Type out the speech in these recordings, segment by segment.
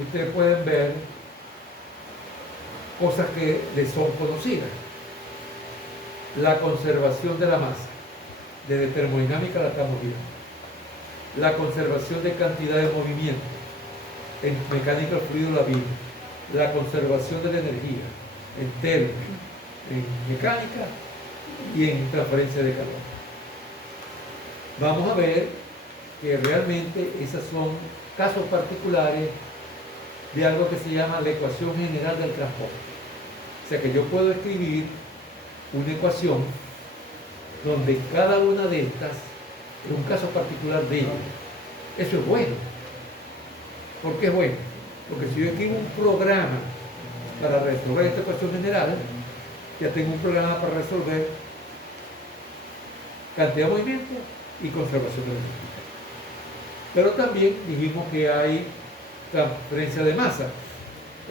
ustedes pueden ver cosas que les son conocidas. La conservación de la masa, desde termodinámica la estamos viendo. La conservación de cantidad de movimiento, en mecánica del fluido la vimos. La conservación de la energía, en térmica, en mecánica y en transferencia de calor. Vamos a ver que realmente esos son casos particulares de algo que se llama la ecuación general del transporte. O sea que yo puedo escribir una ecuación donde cada una de estas es un caso particular de ellas. Eso es bueno. ¿Por qué es bueno? Porque si yo escribo un programa para resolver esta ecuación general, ya tengo un programa para resolver cantidad de movimiento y conservación de energía. Pero también dijimos que hay transferencia de masa.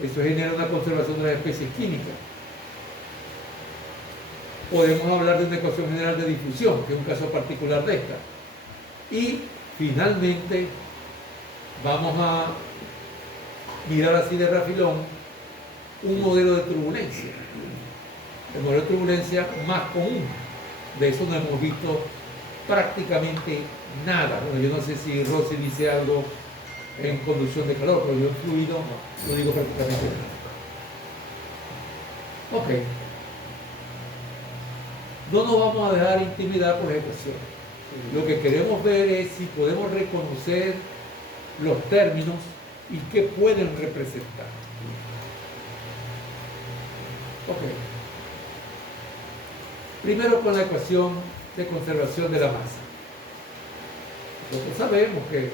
Eso genera una conservación de las especies químicas. Podemos hablar de una ecuación general de difusión, que es un caso particular de esta. Y finalmente vamos a mirar así de rafilón un modelo de turbulencia. El modelo de turbulencia más común. De eso no hemos visto prácticamente nada. Bueno, yo no sé si Rossi dice algo en conducción de calor, pero yo en fluido no digo prácticamente nada. Ok. No nos vamos a dejar intimidar por las ecuaciones. Lo que queremos ver es si podemos reconocer los términos y qué pueden representar. Ok. Primero con la ecuación de conservación de la masa. Nosotros sabemos que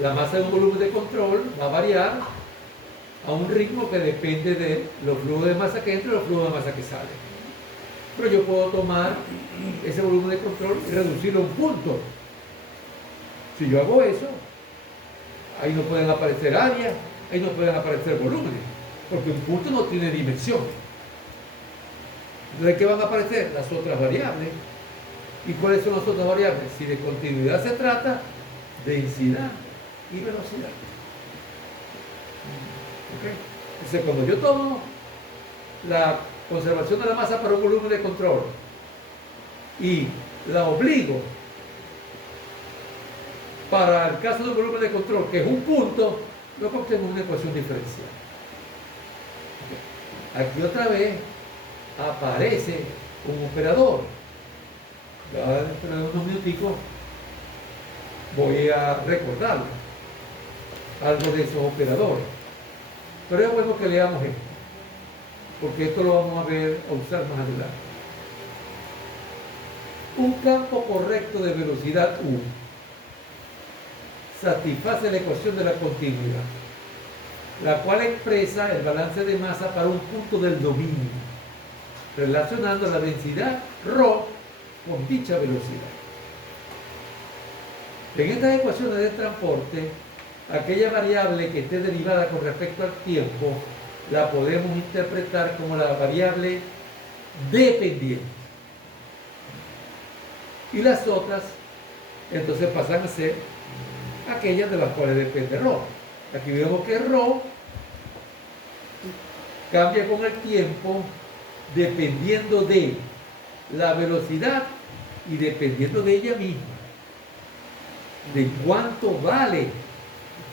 la masa de un volumen de control va a variar a un ritmo que depende de los flujos de masa que entran y los flujos de masa que salen. Pero yo puedo tomar ese volumen de control y reducirlo a un punto. Si yo hago eso, ahí no pueden aparecer áreas, ahí no pueden aparecer volúmenes, porque un punto no tiene dimensión. Entonces, ¿qué van a aparecer? Las otras variables. ¿Y cuáles son las otras variables? Si de continuidad se trata, densidad y velocidad. ¿Okay? Entonces, cuando yo tomo la conservación de la masa para un volumen de control y la obligo para el caso de un volumen de control, que es un punto, luego obtengo una ecuación diferencial. Okay. Aquí otra vez aparece un operador. Ya dentro de unos minuticos voy a recordarlo, algo de esos operadores. Pero es bueno que leamos esto, porque esto lo vamos a ver, a usar más adelante. Un campo correcto de velocidad U satisface la ecuación de la continuidad, la cual expresa el balance de masa para un punto del dominio, relacionando la densidad ρ con dicha velocidad. En estas ecuaciones de transporte, aquella variable que esté derivada con respecto al tiempo la podemos interpretar como la variable dependiente. Y las otras, entonces pasan a ser aquellas de las cuales depende ρ. Aquí vemos que ρ cambia con el tiempo dependiendo de la velocidad y dependiendo de ella misma, de cuánto vale,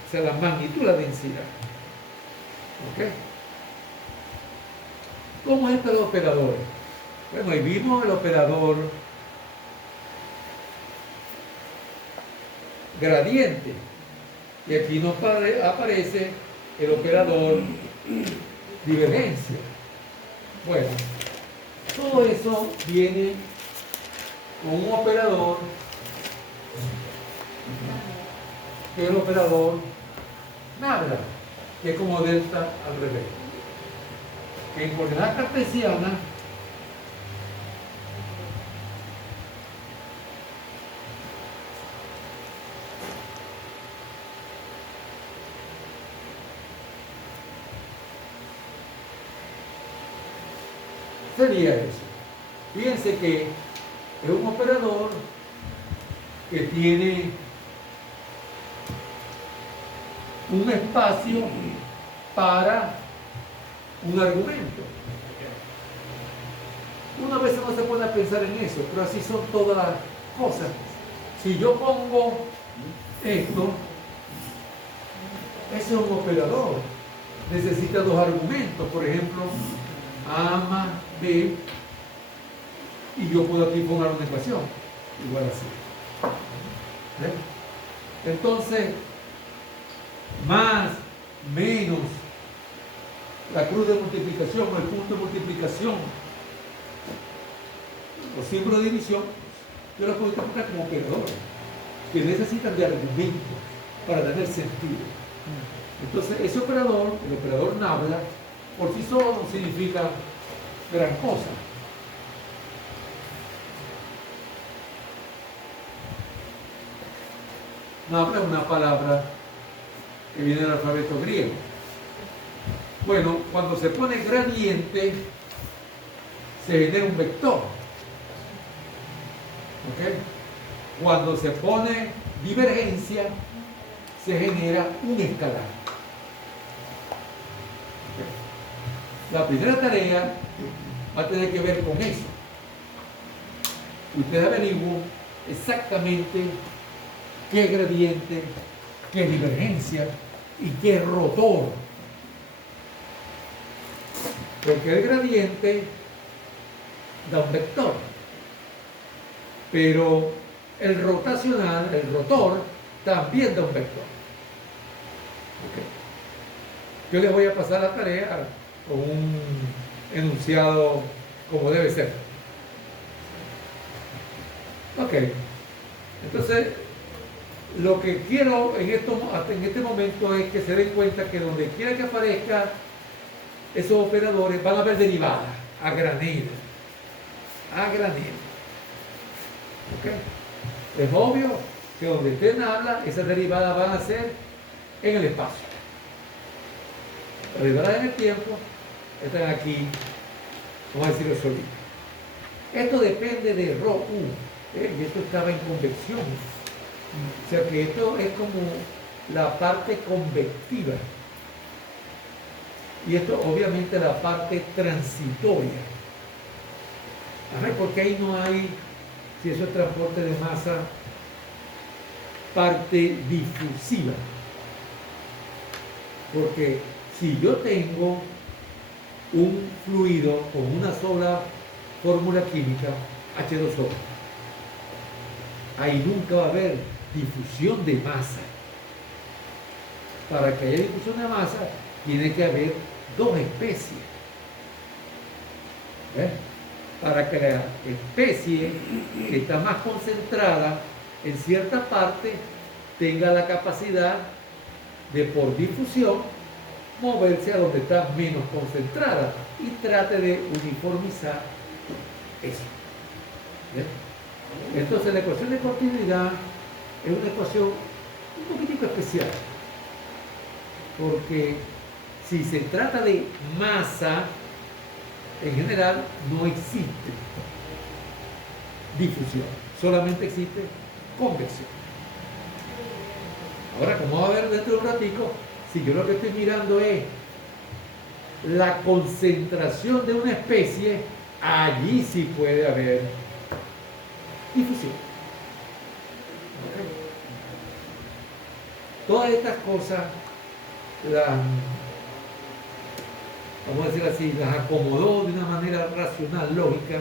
o sea, la magnitud, la densidad. ¿Ok? ¿Cómo es esto de los operadores? Bueno, ahí vimos el operador gradiente y aquí nos aparece el operador divergencia. Bueno, todo eso viene con un operador que es el operador nada, que es como delta al revés, que en coordenadas cartesianas sería eso. Fíjense que es un operador que tiene un espacio para un argumento. Una vez no se pone a pensar en eso, pero así son todas las cosas. Si yo pongo esto, ese es un operador. Necesita dos argumentos, por ejemplo, A más B, y yo puedo aquí poner una ecuación, igual así. ¿Ven? Entonces, más, menos, la cruz de multiplicación o el punto de multiplicación, o símbolo de división, yo las puedo interpretar como operadores, que necesitan de argumentos para tener sentido. Entonces, ese operador, el operador nabla, por sí solo no significa gran cosa. Nabla es una palabra que viene del alfabeto griego. Bueno, cuando se pone gradiente, se genera un vector. ¿Ok? Cuando se pone divergencia, se genera un escalar. La primera tarea va a tener que ver con eso. Ustedes averiguan exactamente qué es gradiente, qué es divergencia y qué es rotor. Porque el gradiente da un vector, pero el rotacional, el rotor, también da un vector. Okay. Yo les voy a pasar la tarea con un enunciado como debe ser. Ok, entonces lo que quiero en este momento es que se den cuenta que donde quiera que aparezca esos operadores van a haber derivadas a granel. A granel. ¿Ok? Es obvio que donde usted habla, esas derivadas van a ser en el espacio. Las derivadas en el tiempo están aquí, vamos a decirlo solito. Esto depende de ρ u, y esto estaba en convección. O sea que esto es como la parte convectiva. Y esto obviamente la parte transitoria. A ver, porque ahí no hay, si eso es transporte de masa, parte difusiva. Porque si yo tengo un fluido con una sola fórmula química, H2O, ahí nunca va a haber difusión de masa. Para que haya difusión de masa, tiene que haber dos especies. ¿Ves? Para que la especie que está más concentrada en cierta parte tenga la capacidad de, por difusión, moverse a donde está menos concentrada y trate de uniformizar eso. ¿Ves? Entonces la ecuación de continuidad es una ecuación un poquitico especial, porque si se trata de masa, en general no existe difusión, solamente existe convección. Ahora, como va a ver dentro de un ratico, si yo lo que estoy mirando es la concentración de una especie, allí sí puede haber difusión. Todas estas cosas vamos a decir así, las acomodó de una manera racional, lógica,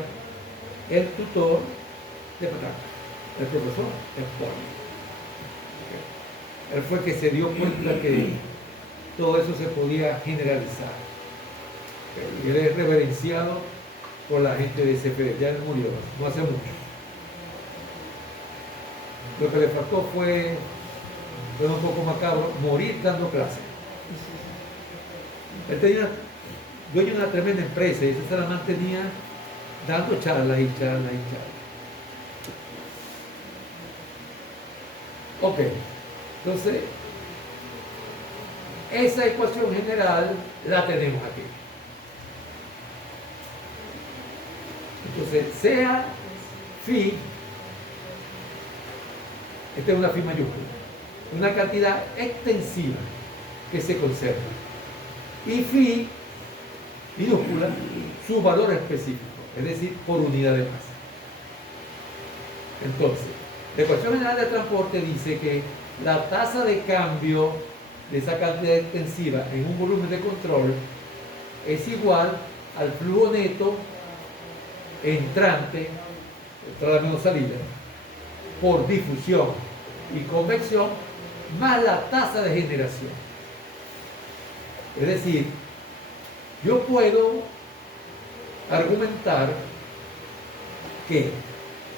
el tutor de Patanca, el profesor Espoli. Él fue el que se dio cuenta que todo eso se podía generalizar. Y él es reverenciado por la gente de CFD, ya él murió, no hace mucho. Lo que le faltó fue un poco macabro, morir dando clases. Él tenía dueño de una tremenda empresa y eso se la mantenía dando charlas y charlas y charlas. Ok, entonces esa ecuación general la tenemos aquí. Entonces, sea phi, esta es una phi mayúscula, una cantidad extensiva que se conserva. y phi minúscula su valor específico, es decir, por unidad de masa. Entonces, la ecuación general de transporte dice que la tasa de cambio de esa cantidad extensiva en un volumen de control es igual al flujo neto entrante, entrada menos salida, por difusión y convección, más la tasa de generación. Es decir, yo puedo argumentar que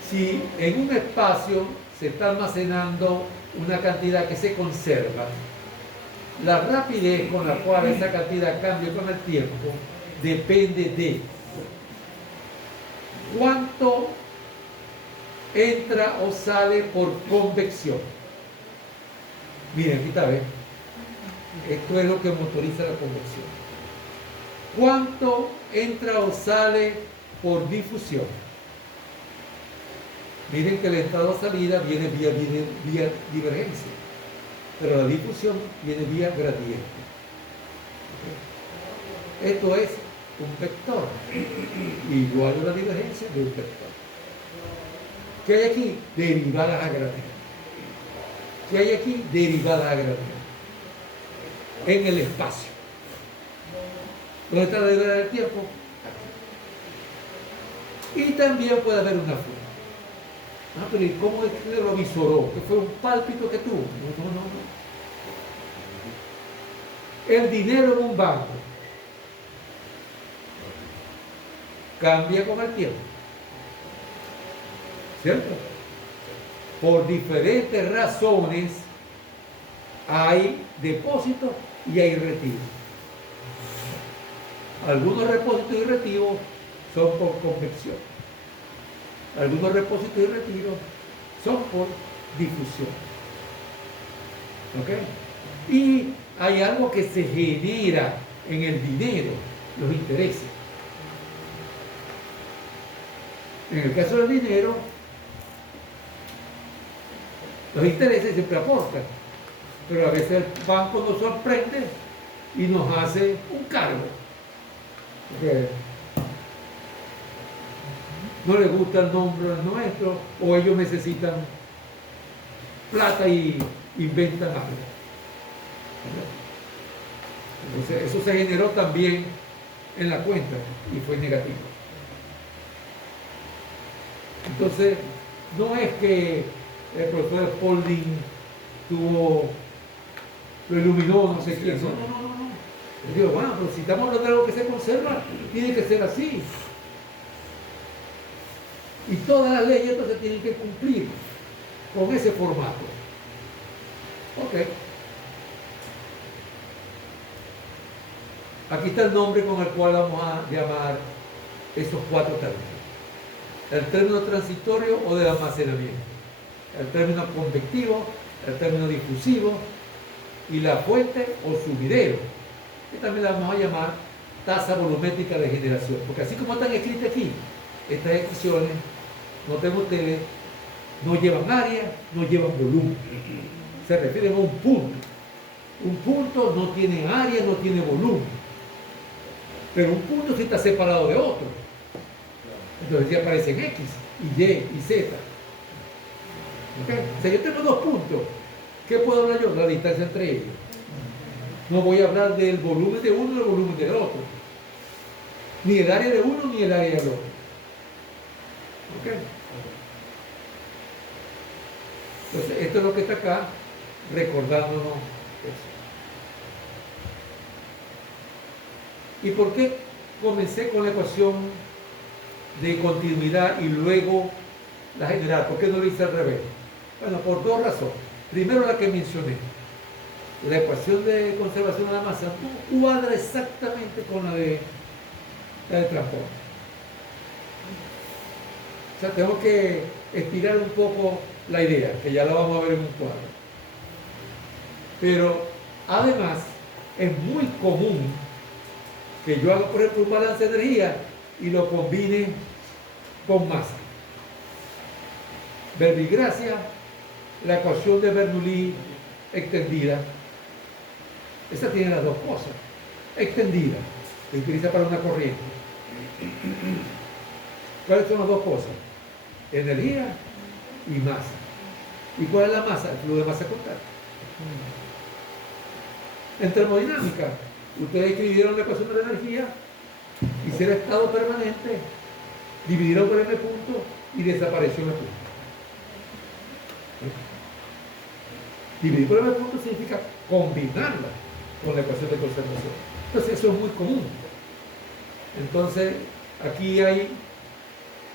si en un espacio se está almacenando una cantidad que se conserva, la rapidez con la cual esa cantidad cambia con el tiempo depende de cuánto entra o sale por convección. Miren, aquí está, ¿ves? Esto es lo que motoriza la convección. ¿Cuánto entra o sale por difusión? Miren que la entrada o salida viene vía divergencia, pero la difusión viene vía gradiente. ¿Okay? Esto es un vector, igual a la divergencia de un vector. ¿Qué hay aquí? Derivadas a gradiente. ¿Qué hay aquí? Derivadas a gradiente. En el espacio. ¿Dónde está la derivada del tiempo? Aquí. Y también puede haber una fuga. Ah, pero ¿y cómo es que lo visoró? ¿Que fue un pálpito que tuvo? No. El dinero en un banco cambia con el tiempo. ¿Cierto? Por diferentes razones hay depósitos y hay retiros. Algunos depósitos y retiros son por convección. Algunos depósitos y retiros son por difusión. ¿Ok? Y hay algo que se genera en el dinero, los intereses. En el caso del dinero, los intereses siempre aportan, pero a veces el banco nos sorprende y nos hace un cargo. Porque no les gusta el nombre nuestro, o ellos necesitan plata y inventan algo. Entonces, eso se generó también en la cuenta y fue negativo. Entonces, no es que el profesor Spalding lo iluminó, no sé quién. No. Yo digo, bueno, pero si estamos hablando de algo que se conserva, tiene que ser así. Y todas las leyes entonces tienen que cumplir con ese formato. Ok. Aquí está el nombre con el cual vamos a llamar esos cuatro términos. El término transitorio o del almacenamiento. El término convectivo, el término difusivo y la fuente o sumidero, que también la vamos a llamar tasa volumétrica de generación. Porque así como están escritas aquí, estas expresiones, noten ustedes, no llevan área, no llevan volumen. Se refieren a un punto. Un punto no tiene área, no tiene volumen. Pero un punto sí está separado de otro. Entonces ya aparecen X, y Y, y Z. ¿Okay? O sea, yo tengo dos puntos. ¿Qué puedo hablar yo? La distancia entre ellos. No voy a hablar del volumen de uno y del volumen del otro. Ni el área de uno ni el área del otro. ¿Ok? Entonces, esto es lo que está acá, recordándonos eso. ¿Y por qué comencé con la ecuación de continuidad y luego la general? ¿Por qué no lo hice al revés? Bueno, por dos razones. Primero, la que mencioné. La ecuación de conservación de la masa no cuadra exactamente con la de transporte. O sea, tengo que estirar un poco la idea, que ya la vamos a ver en un cuadro. Pero, además, es muy común que yo haga, por ejemplo, un balance de energía y lo combine con masa. Verbigracia, la ecuación de Bernoulli extendida, esa tiene las dos cosas. extendida, que se utiliza para una corriente. ¿Cuáles son las dos cosas? Energía y masa. ¿Y cuál es la masa? El flujo de masa constante. En termodinámica, ustedes escribieron la ecuación de la energía, hicieron estado permanente, dividieron por m punto y desapareció m punto. Dividir por m punto significa combinarla con la ecuación de conservación. Entonces eso es muy común. Entonces aquí hay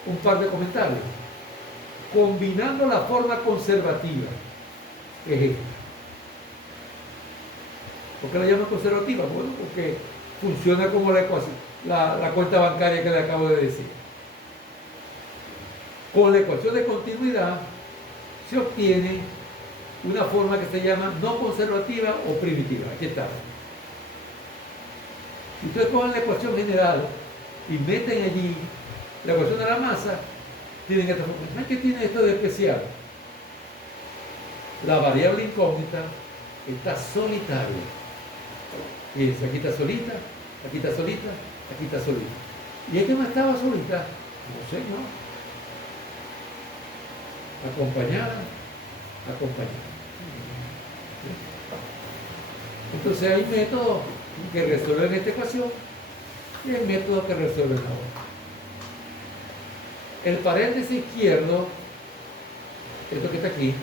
un par de comentarios. Combinando la forma conservativa, que es esta. ¿Por qué la llaman conservativa? Bueno, porque funciona como la ecuación, la cuenta bancaria que le acabo de decir. Con la ecuación de continuidad se obtiene una forma que se llama no conservativa o primitiva. Aquí está. Si ustedes cogen la ecuación general y meten allí la ecuación de la masa, tienen esta forma. ¿Qué tiene esto de especial? La variable incógnita está solitaria. Fíjense, aquí está solita, aquí está solita, aquí está solita. ¿Y es que no estaba solita? No sé, no. Acompañada, acompañada. Entonces hay métodos que resuelven esta ecuación y hay métodos que resuelven la otra. El paréntesis izquierdo, esto que está aquí,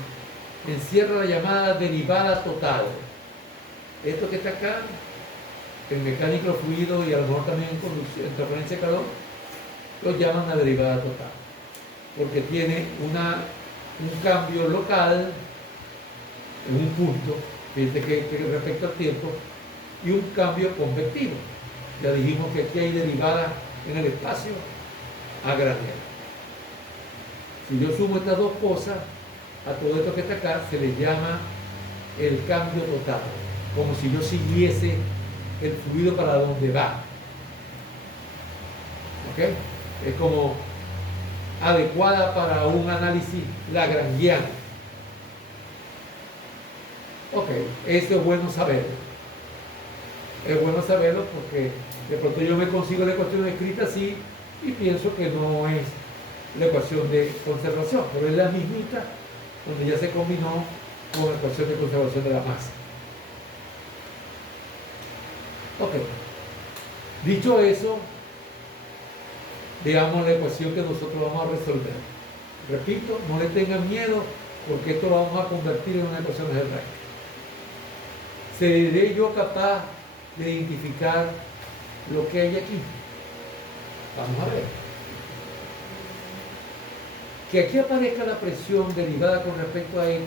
encierra la llamada derivada total. Esto que está acá, en mecánico fluido y a lo mejor también en conducción, en transferencia de calor, lo llaman la derivada total, porque tiene un cambio local en un punto, fíjate que respecto al tiempo, y un cambio convectivo. Ya dijimos que aquí hay derivada en el espacio a granel. Si yo sumo estas dos cosas, a todo esto que está acá, se le llama el cambio total, como si yo siguiese el fluido para donde va. ¿Ok? Es como adecuada para un análisis lagrangiano. Ok, eso es bueno saberlo. Es bueno saberlo porque de pronto yo me consigo la ecuación escrita así y pienso que no es la ecuación de conservación, pero es la mismita donde ya se combinó con la ecuación de conservación de la masa. Ok, dicho eso, veamos la ecuación que nosotros vamos a resolver. Repito, no le tengan miedo porque esto lo vamos a convertir en una ecuación algebraica. ¿Seré yo capaz de identificar lo que hay aquí? Vamos a ver. Que aquí aparezca la presión derivada con respecto a X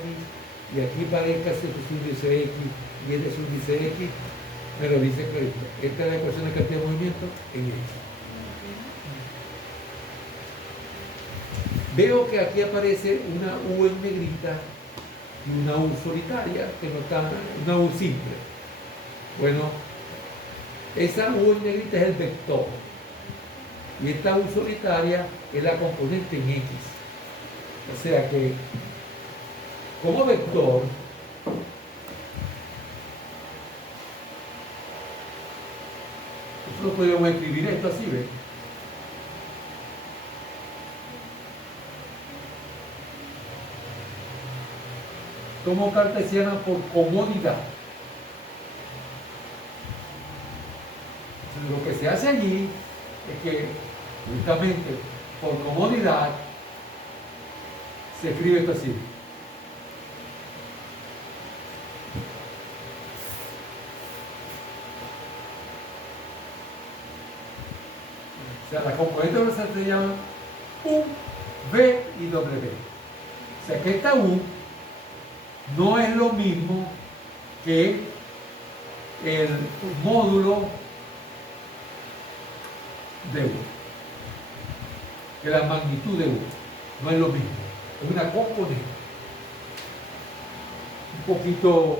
y aquí aparezca ese índice X y este es índice X, me lo dice clarito. Esta es la ecuación de cantidad de movimiento en X. Veo que aquí aparece una U en negrita y una U solitaria, que no está, una U simple. Bueno, esa U en negrita es el vector y esta U solitaria es la componente en X. O sea que, como vector, nosotros podemos escribir esto así, ¿ves? Como cartesiana por comodidad. Entonces, lo que se hace allí es que, justamente, por comodidad, se escribe esto así. O sea, las componentes universales se llaman U, V y W. O sea que esta U no es lo mismo que el módulo de U, que la magnitud de U. No es lo mismo, es una componente. Un poquito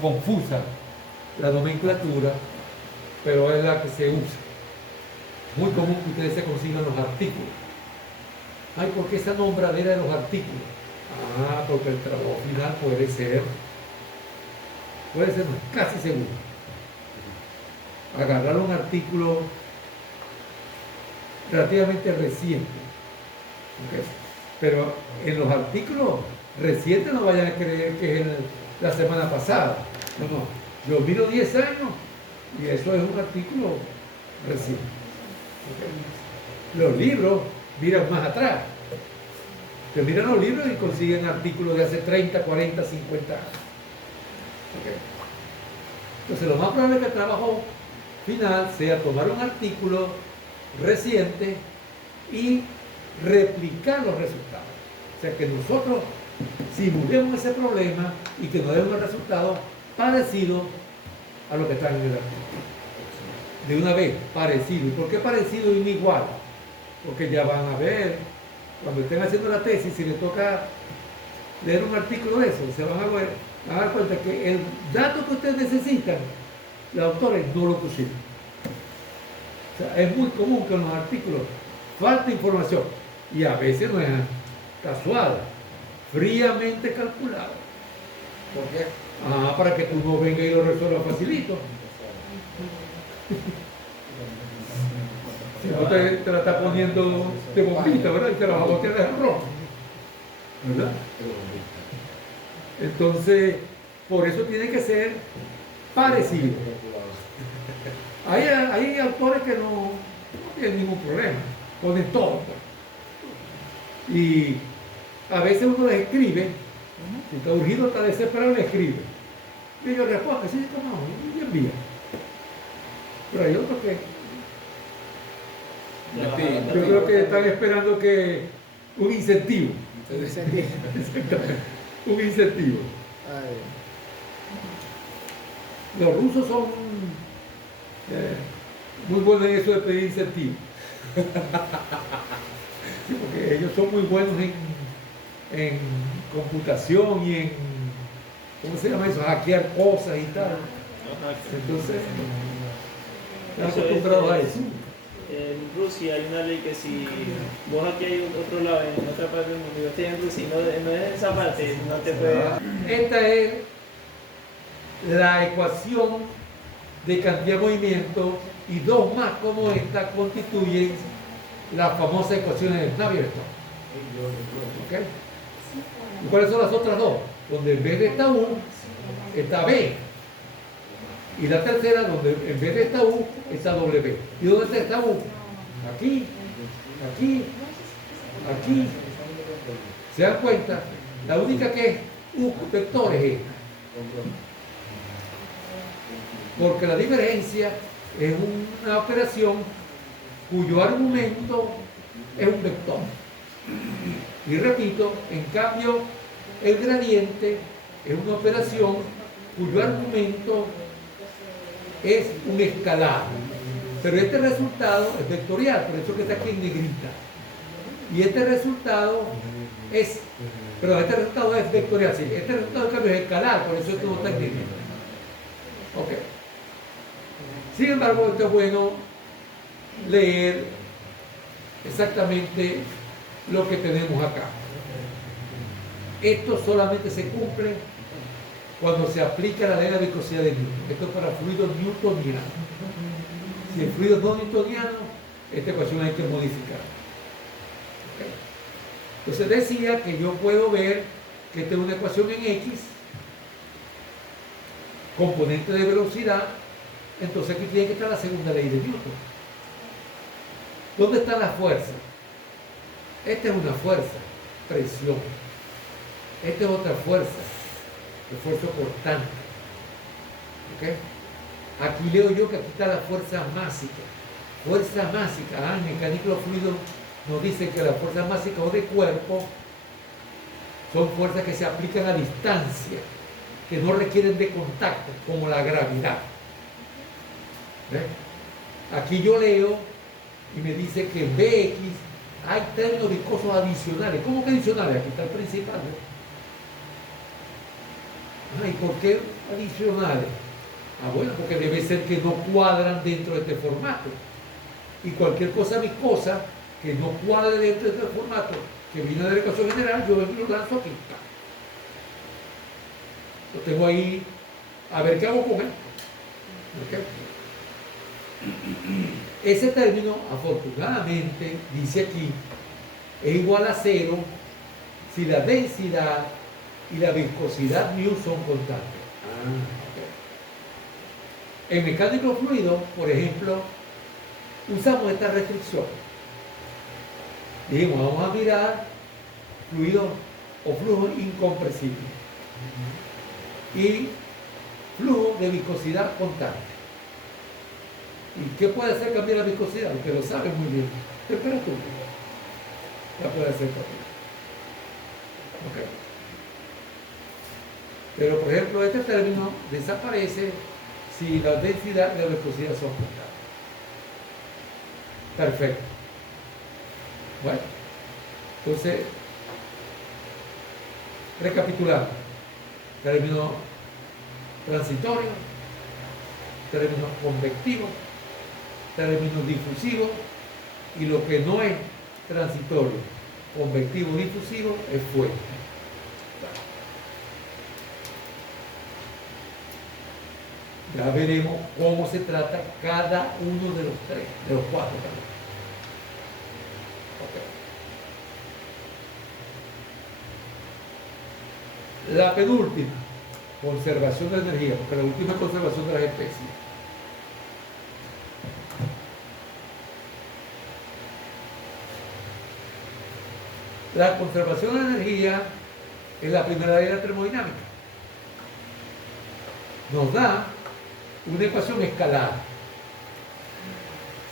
confusa la nomenclatura, pero es la que se usa. Muy común que ustedes se consigan los artículos. Ay, ¿por qué esa nombradera de los artículos? Ah, porque el trabajo final puede ser, no, casi seguro, agarrar un artículo relativamente reciente. ¿Okay? Pero en los artículos recientes no vayan a creer que es la semana pasada. No. Yo miro 10 años y eso es un artículo reciente. ¿Okay? Los libros miran más atrás. Te miran los libros y consiguen artículos de hace 30, 40, 50 años. ¿Okay? Entonces lo más probable es que el trabajo final sea tomar un artículo reciente y replicar los resultados. O sea que nosotros simulemos ese problema y que nos dé un resultado parecido a lo que está en el artículo. De una vez, parecido. ¿Y por qué parecido y no igual? Porque ya van a ver, cuando estén haciendo la tesis, si les toca leer un artículo de eso, se van a dar cuenta que el dato que ustedes necesitan, los autores no lo pusieron. O sea, es muy común que en los artículos falte información y a veces no es casual, fríamente calculado. ¿Por qué? Para que tú no vengas y lo resuelvas facilito. Si no te la estás poniendo de bombita, ¿verdad? Y te la vas a botear de rojo, ¿verdad? Entonces, por eso tiene que ser parecido. Hay autores que no tienen ningún problema, ponen todo. Y a veces uno les escribe, si está urgido, está desesperado, le escribe. Y ellos responden, sí, ¿cómo no? Y envía. Pero hay otros que yo creo que están esperando que un incentivo. Exactamente, un incentivo. Los rusos son muy buenos en eso de pedir incentivos. Sí, porque ellos son muy buenos en computación y en, ¿cómo se llama eso? Hackear cosas y tal. Entonces, están acostumbrados a eso. En Rusia hay una ley que si vos aquí hay otro lado, en otra parte del mundo, yo estoy en Rusia y no es en esa parte, no te puede... Esta es la ecuación de cantidad de movimiento y dos más como esta constituyen las famosas ecuaciones de Navier-Stokes. ¿Okay? ¿Y cuáles son las otras dos? Donde en vez de esta U está B. Y la tercera, donde en vez de esta U, está W. ¿Y dónde está esta U? Aquí, aquí, aquí. ¿Se dan cuenta? La única que es U vector es esta. Porque la divergencia es una operación cuyo argumento es un vector. Y repito, en cambio, el gradiente es una operación cuyo argumento es un escalar. Pero este resultado es vectorial, por eso que está aquí en negrita. Y este resultado es, pero este resultado es vectorial, sí. Este resultado en cambio es escalar, por eso esto no está en negrita. Ok. Sin embargo, esto es bueno leer exactamente lo que tenemos acá. Esto solamente se cumple cuando se aplica la ley de la viscosidad de Newton. Esto es para fluidos newtonianos. Si el fluido es no newtoniano, esta ecuación hay que modificar. ¿Okay? Entonces decía que yo puedo ver que esta es una ecuación en X, componente de velocidad, entonces aquí tiene que estar la segunda ley de Newton. ¿Dónde está la fuerza? Esta es una fuerza, presión. Esta es otra fuerza, esfuerzo cortante. ¿Okay? Aquí leo yo que aquí está la fuerza másica. Fuerza másica, en mecánica de los fluidos nos dicen que las fuerzas mágicas o de cuerpo son fuerzas que se aplican a distancia, que no requieren de contacto, como la gravedad. ¿Ven? Aquí yo leo y me dice que en Bx hay términos viscosos adicionales. ¿Cómo que adicionales? Aquí está el principal. ¿Y por qué adicionales? Bueno, porque debe ser que no cuadran dentro de este formato. Y cualquier cosa viscosa que no cuadre dentro de este formato, que viene de la ecuación general, yo lo lanzo aquí. Lo tengo ahí, a ver qué hago con él. ¿Okay? Ese término, afortunadamente, dice aquí, es igual a cero si la densidad y la viscosidad μ son constantes. En mecánico fluido, por ejemplo, usamos esta restricción. Dijimos, vamos a mirar fluido o flujo incompresible y flujo de viscosidad constante. ¿Y qué puede hacer cambiar la viscosidad? Usted lo sabe muy bien. Temperatura. La puede hacer cambiar. Okay. Pero, por ejemplo, este término desaparece si la densidad y la viscosidad son constantes. Perfecto. Bueno, entonces, recapitulando. Término transitorio, término convectivo, término difusivo, y lo que no es transitorio, convectivo, difusivo, es fuerte. Ya veremos cómo se trata cada uno de los tres, de los cuatro también. Okay. La penúltima, conservación de energía, porque la última es conservación de las especies. La conservación de energía es la primera ley de la termodinámica. Nos da una ecuación escalar.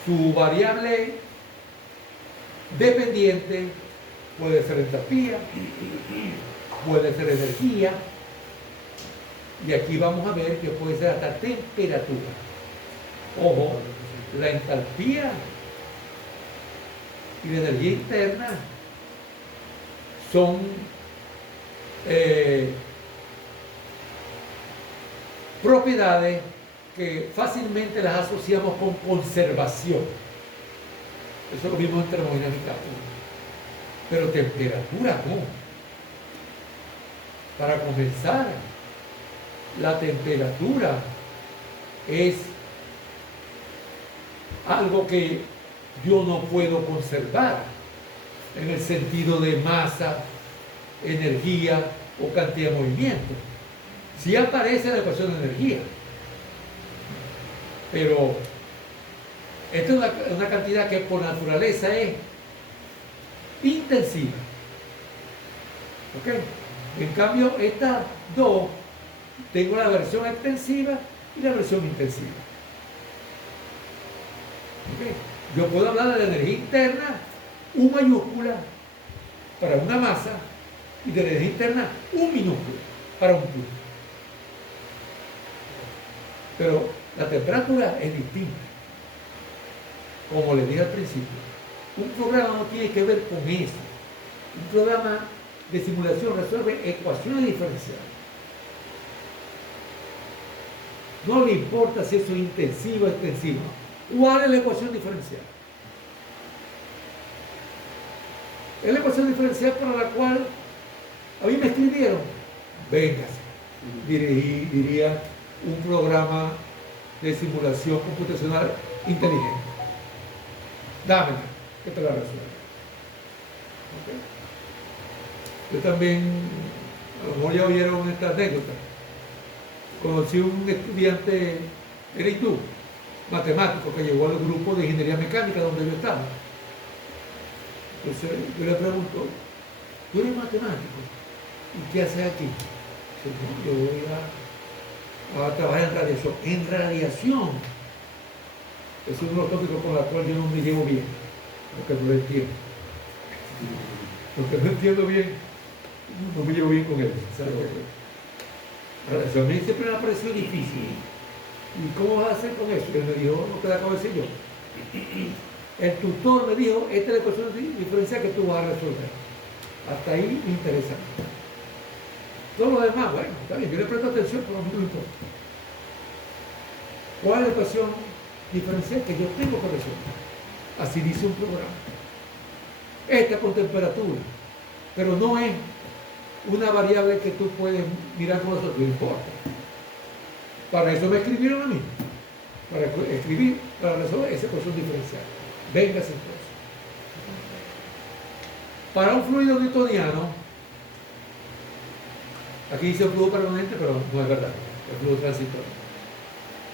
Su variable dependiente puede ser entalpía, puede ser energía, y aquí vamos a ver que puede ser hasta temperatura. Ojo, la entalpía y la energía interna son propiedades que fácilmente las asociamos con conservación. Eso lo vimos en termodinámica 1. Pero temperatura no. Para comenzar, la temperatura es algo que yo no puedo conservar en el sentido de masa, energía o cantidad de movimiento. Sí aparece la ecuación de energía, pero esta es una cantidad que por naturaleza es intensiva. ¿Ok? En cambio, estas dos, tengo la versión extensiva y la versión intensiva. ¿Ok? Yo puedo hablar de la energía interna, U mayúscula, para una masa, y de la energía interna, U minúscula, para un punto. Pero la temperatura es distinta. Como les dije al principio, un programa no tiene que ver con eso. Un programa de simulación resuelve ecuaciones diferenciales. No le importa si eso es intensivo o extensivo. ¿Cuál es la ecuación diferencial? Es la ecuación diferencial para la cual a mí me escribieron. Véngase, diría un programa de simulación computacional inteligente. Dámela, que te la resuelve. ¿Okay? Yo también, a lo mejor ya oyeron esta anécdota. Conocí un estudiante, eres tú, matemático, que llegó al grupo de ingeniería mecánica donde yo estaba. Entonces yo le pregunto, ¿tú eres matemático? ¿Y qué haces aquí? Dice, no, yo voy a trabajar en radiación. En radiación. Es uno de los tópicos con los cuales yo no me llevo bien, porque no lo entiendo. Porque no entiendo bien, no me llevo bien con él. A mí siempre me ha parecido difícil. ¿Y cómo vas a hacer con eso? Y él me dijo, no te la acabo de decir yo. El tutor me dijo, esta es la ecuación diferencial que tú vas a resolver. Hasta ahí me interesa. Todo lo demás, bueno, está bien, yo le presto atención, pero no me importa. ¿Cuál es la ecuación diferencial que yo tengo que resolver? Así dice un programa. Esta con temperatura, pero no es una variable que tú puedes mirar con nosotros, no importa. Para eso me escribieron a mí. para escribir, para resolver esa ecuación diferencial. Véngase entonces. Para un fluido newtoniano, aquí dice fluido permanente, pero no es verdad, es fluido transitorio.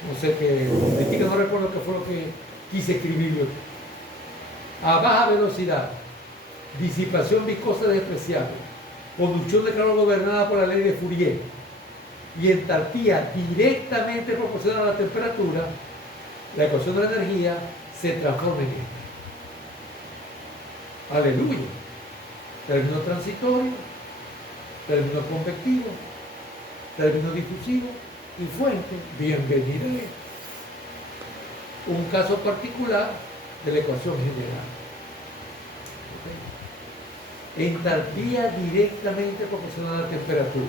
No sé qué, de aquí que no recuerdo qué fue lo que quise escribirlo. A baja velocidad, disipación viscosa despreciable, conducción de calor gobernada por la ley de Fourier y entalpía directamente proporcional a la temperatura, la ecuación de la energía se transforma en esta. Aleluya. Término transitorio, término convectivo, término difusivo y fuente. Bienvenido a esto. Un caso particular de la ecuación general. Entalpía directamente proporcional a la temperatura.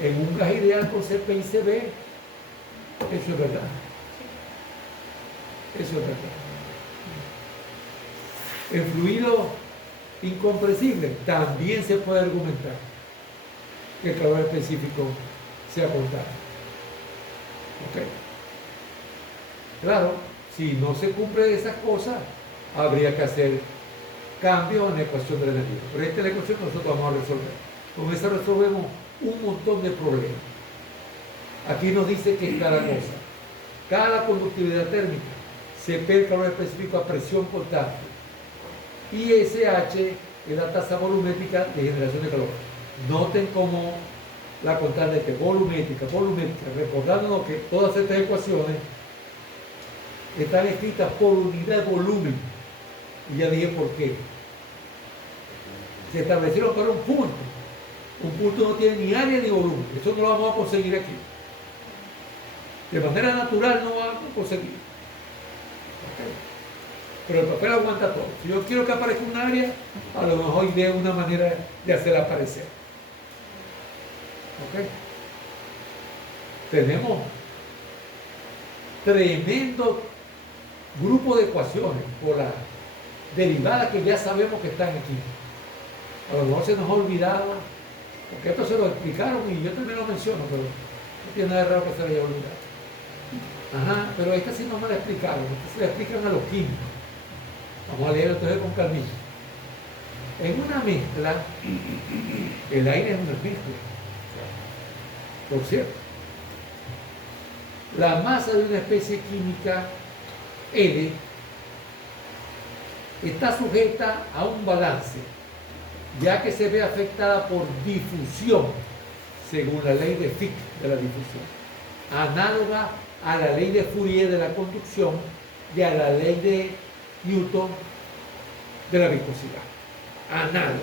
En un gas ideal con CP y CB, eso es verdad. Eso es verdad. En fluido incompresible también se puede argumentar que el calor específico sea constante. ¿Ok? Claro, si no se cumplen esas cosas, habría que hacer cambios en la ecuación de la energía. Pero esta es la ecuación que nosotros vamos a resolver. Con esa resolvemos un montón de problemas. Aquí nos dice que es cada cosa. Cada conductividad térmica se ve el calor específico a presión constante. Y SH es la tasa volumétrica de generación de calor. Noten cómo la constante es volumétrica, recordándonos que todas estas ecuaciones están escritas por unidad de volumen. Y ya dije por qué. Se establecieron para un punto. Un punto no tiene ni área ni volumen. Eso no lo vamos a conseguir aquí. De manera natural no vamos a conseguir. Okay. Pero el papel aguanta todo. Si yo quiero que aparezca un área, a lo mejor idea una manera de hacerla aparecer. ¿Ok? Tenemos tremendo grupo de ecuaciones por las derivadas que ya sabemos que están aquí. A lo mejor se nos ha olvidado, porque esto se lo explicaron y yo también lo menciono, pero no tiene nada de raro que se lo haya olvidado. Ajá, pero esta sí no me la explicaron, esta se la explican a los químicos. Vamos a leer entonces con calmita. En una mezcla, el aire es una mezcla. Por cierto, la masa de una especie química L está sujeta a un balance, ya que se ve afectada por difusión, según la ley de Fick de la difusión, análoga a la ley de Fourier de la conducción y a la ley de Newton de la viscosidad. Análoga.